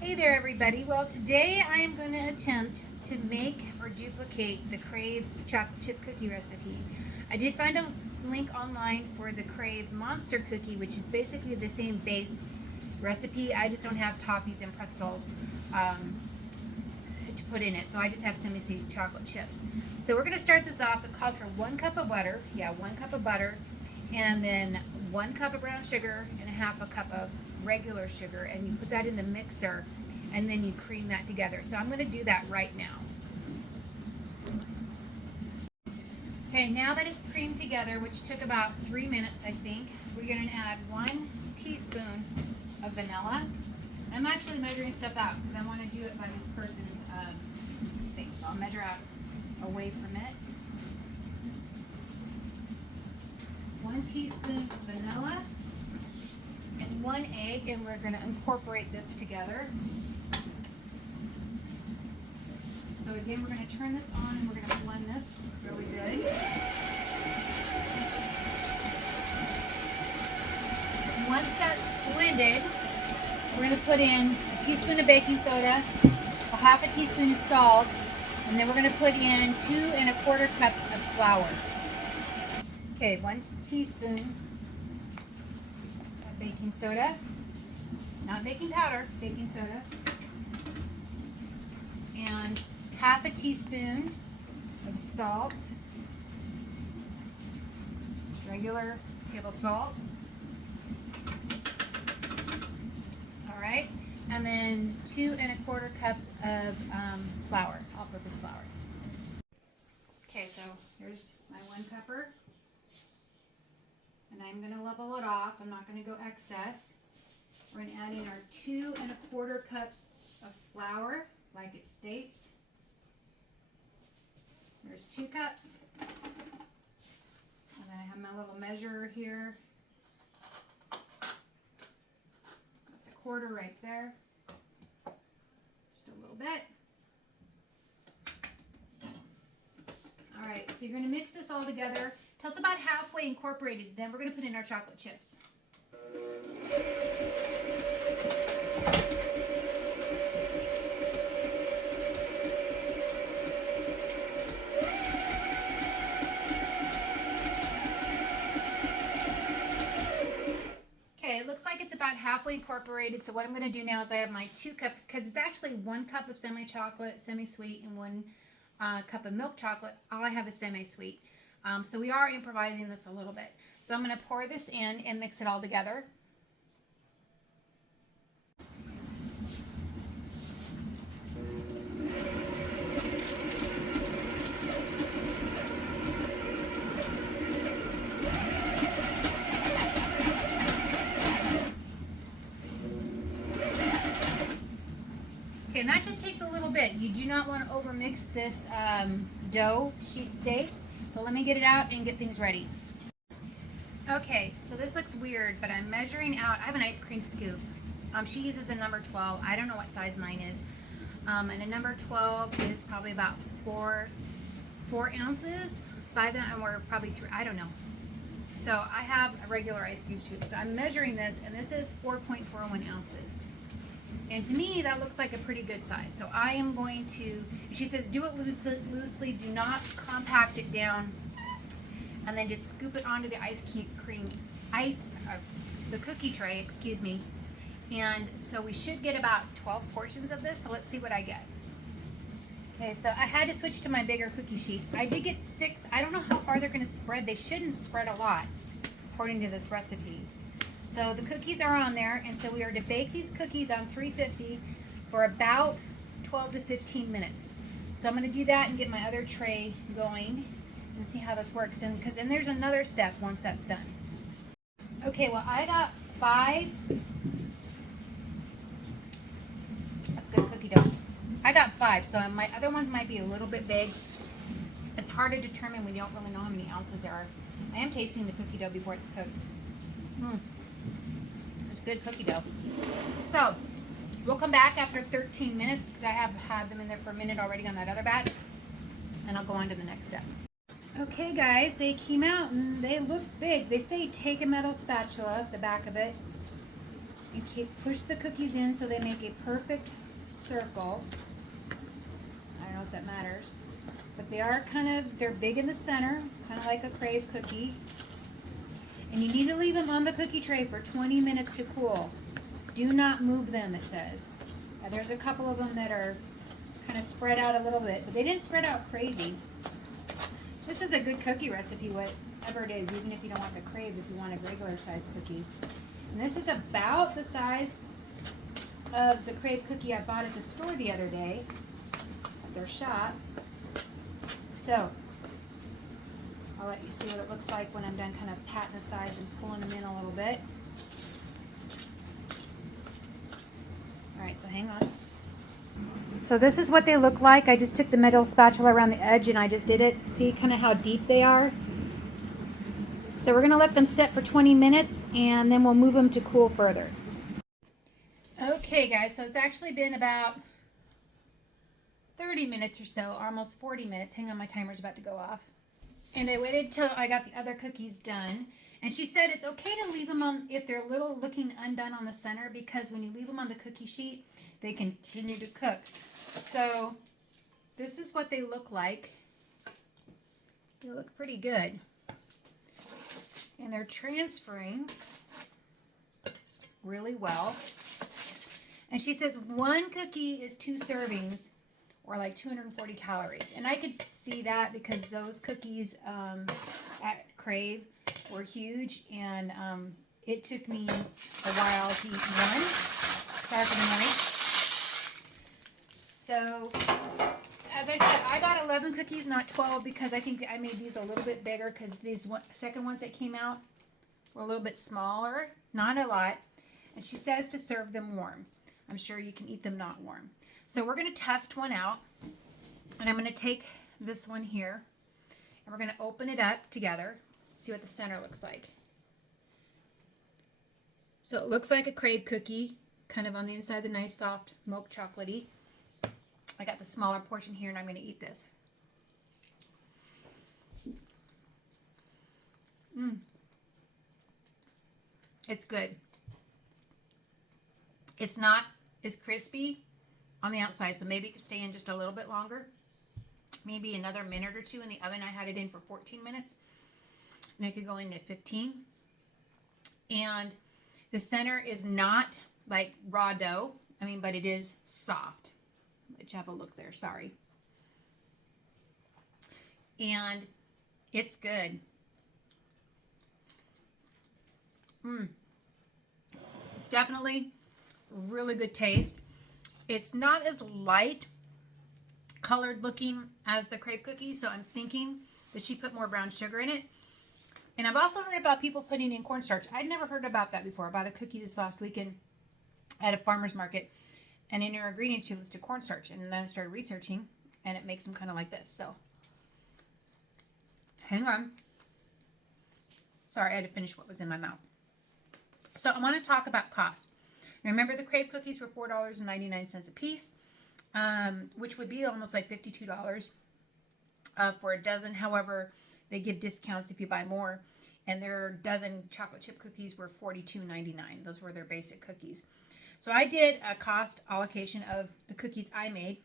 Hey there everybody. Well, today I am going to attempt to make or duplicate the Crave chocolate chip cookie recipe. I did find a link online for the Crave monster cookie, which is basically the same base recipe. I just don't have toffees and pretzels to put in it, so I just have semi-sweet chocolate chips. So we're going to start this off. It calls for 1 cup of butter, 1 cup of butter, and then 1 cup of brown sugar and a half a cup of regular sugar, and you put that in the mixer and then you cream that together. So I'm going to do that right now. Okay, now that it's creamed together, which took about 3 minutes I think, we're going to add 1 teaspoon of vanilla. I'm actually measuring stuff out because I want to do it by this person's thing, so I'll measure out away from it. 1 teaspoon of vanilla and 1 egg, and we're going to incorporate this together. So again, we're going to turn this on and we're going to blend this really good. Once that's blended, we're going to put in a teaspoon of baking soda, a half a teaspoon of salt, and then we're going to put in 2 1/4 cups of flour. Okay, 1 teaspoon of baking soda, not baking powder, baking soda, and half a teaspoon of salt, regular table salt. All right, and then 2 1/4 cups of flour, all-purpose flour. Okay, so here's my 1 cupper. And I'm going to level it off. I'm not going to go excess. We're going to add in our 2 1/4 cups of flour, like it states. There's 2 cups. And then I have my little measurer here. That's 1/4 right there. Just a little bit. All right, so you're going to mix this all together till it's about halfway incorporated. Then we're going to put in our chocolate chips. Okay, it looks like it's about halfway incorporated. So what I'm going to do now is I have my 2 cups, because it's actually 1 cup of semi-chocolate, semi-sweet, and 1 cup of milk chocolate. All I have is semi-sweet. So we are improvising this a little bit. So I'm going to pour this in and mix it all together. Okay, and that just takes a little bit. You do not want to overmix this dough, she states. So let me get it out and get things ready. Okay, so this looks weird, but I'm measuring out. I have an ice cream scoop. She uses a number 12. I don't know what size mine is. And a number 12 is probably about 4 ounces. 5, and we're probably 3, I don't know. So I have a regular ice cream scoop. So I'm measuring this, and this is 4.41 ounces. And to me, that looks like a pretty good size. So I am going to, she says, do it loosely, do not compact it down, and then just scoop it onto the the cookie tray, excuse me. And so we should get about 12 portions of this. So let's see what I get. Okay, so I had to switch to my bigger cookie sheet. I did get 6. I don't know how far they're going to spread. They shouldn't spread a lot, according to this recipe. So the cookies are on there, and so we are to bake these cookies on 350 for about 12 to 15 minutes. So I'm going to do that and get my other tray going and see how this works. And because then there's another step once that's done. Okay, well I got 5. That's good cookie dough. I got 5, so my other ones might be a little bit big. It's hard to determine when you don't really know how many ounces there are. I am tasting the cookie dough before it's cooked. It's good cookie dough. So we'll come back after 13 minutes because I have had them in there for a minute already on that other batch, and I'll go on to the next step. Okay guys, they came out and they look big. They say take a metal spatula, the back of it, and push the cookies in so they make a perfect circle. I don't know if that matters, but they are they're big in the center, kind of like a Crave cookie. And you need to leave them on the cookie tray for 20 minutes to cool. Do not move them, it says. Now, there's a couple of them that are kind of spread out a little bit, but they didn't spread out crazy. This is a good cookie recipe, whatever it is, even if you don't want the Crave, if you want a regular size cookies. And this is about the size of the Crave cookie I bought at the store the other day, at their shop. So, I'll let you see what it looks like when I'm done kind of patting the sides and pulling them in a little bit. All right, so hang on. So this is what they look like. I just took the metal spatula around the edge and I just did it. See kind of how deep they are? So we're going to let them sit for 20 minutes and then we'll move them to cool further. Okay guys, so it's actually been about 30 minutes or so, almost 40 minutes. Hang on, my timer's about to go off. And I waited till I got the other cookies done. And she said it's okay to leave them on if they're a little looking undone on the center, because when you leave them on the cookie sheet, they continue to cook. So this is what they look like. They look pretty good. And they're transferring really well. And she says one cookie is 2 servings, or like 240 calories. And I could see that because those cookies at Crave were huge, and it took me a while to eat one. Start of the night. So, as I said, I got 11 cookies, not 12, because I think I made these a little bit bigger because these second ones that came out were a little bit smaller, not a lot. And she says to serve them warm. I'm sure you can eat them not warm. So we're going to test one out, and I'm going to take this one here, and we're going to open it up together, see what the center looks like. So it looks like a Crave cookie, kind of on the inside, the nice soft milk chocolatey. I got the smaller portion here, and I'm going to eat this. It's good. It's not as crispy on the outside, so maybe it could stay in just a little bit longer. Maybe another minute or two in the oven. I had it in for 14 minutes, and it could go into 15. And the center is not like raw dough, but it is soft. Let you have a look there, sorry. And it's good. Definitely really good taste. It's not as light colored looking as the Crave cookie, so I'm thinking that she put more brown sugar in it. And I've also heard about people putting in cornstarch. I'd never heard about that before. I bought a cookie this last weekend at a farmer's market, and in her ingredients she listed cornstarch, and then I started researching, and it makes them kind of like this. So hang on. Sorry, I had to finish what was in my mouth. So I want to talk about cost. Now, remember, the Crave cookies were $4.99 a piece, which would be almost like $52 for a dozen. However, they give discounts if you buy more, and their dozen chocolate chip cookies were $42.99. Those were their basic cookies. So I did a cost allocation of the cookies I made,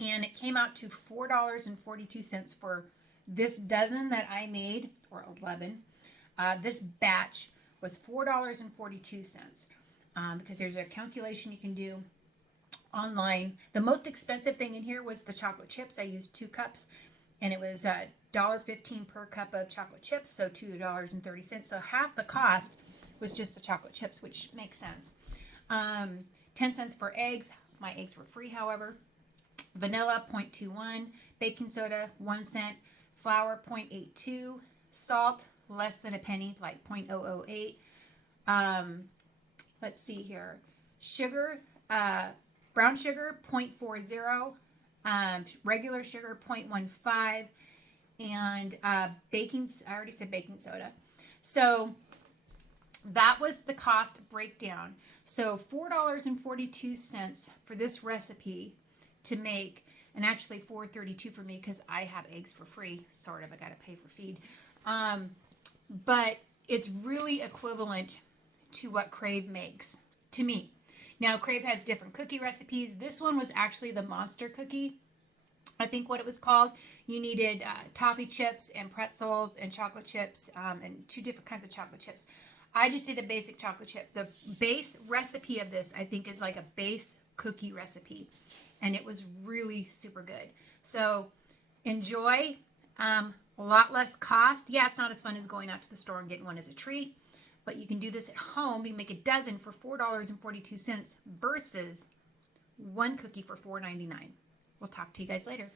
and it came out to $4.42 for this dozen that I made, or 11. This batch was $4.42 because there's a calculation you can do online. The most expensive thing in here was the chocolate chips. I used 2 cups, and it was $1.15 per cup of chocolate chips, so $2.30. So half the cost was just the chocolate chips, which makes sense. 10 cents for eggs. My eggs were free, however. Vanilla, 0.21. Baking soda, 1 cent. Flour, 0.82. Salt, less than a penny, like 0.008. Let's see here. Sugar, brown sugar, 0.40. Regular sugar, 0.15. And I already said baking soda. So that was the cost breakdown. So $4.42 for this recipe to make, and actually $4.32 for me because I have eggs for free, sort of. I got to pay for feed. But it's really equivalent to what Crave makes, to me. Now, Crave has different cookie recipes. This one was actually the monster cookie, I think what it was called. You needed toffee chips and pretzels and chocolate chips and 2 different kinds of chocolate chips. I just did a basic chocolate chip. The base recipe of this, I think, is like a base cookie recipe. And it was really super good. So enjoy. A lot less cost. Yeah, it's not as fun as going out to the store and getting one as a treat. But you can do this at home. You can make a dozen for $4.42 versus 1 cookie for $4.99. We'll talk to you guys later.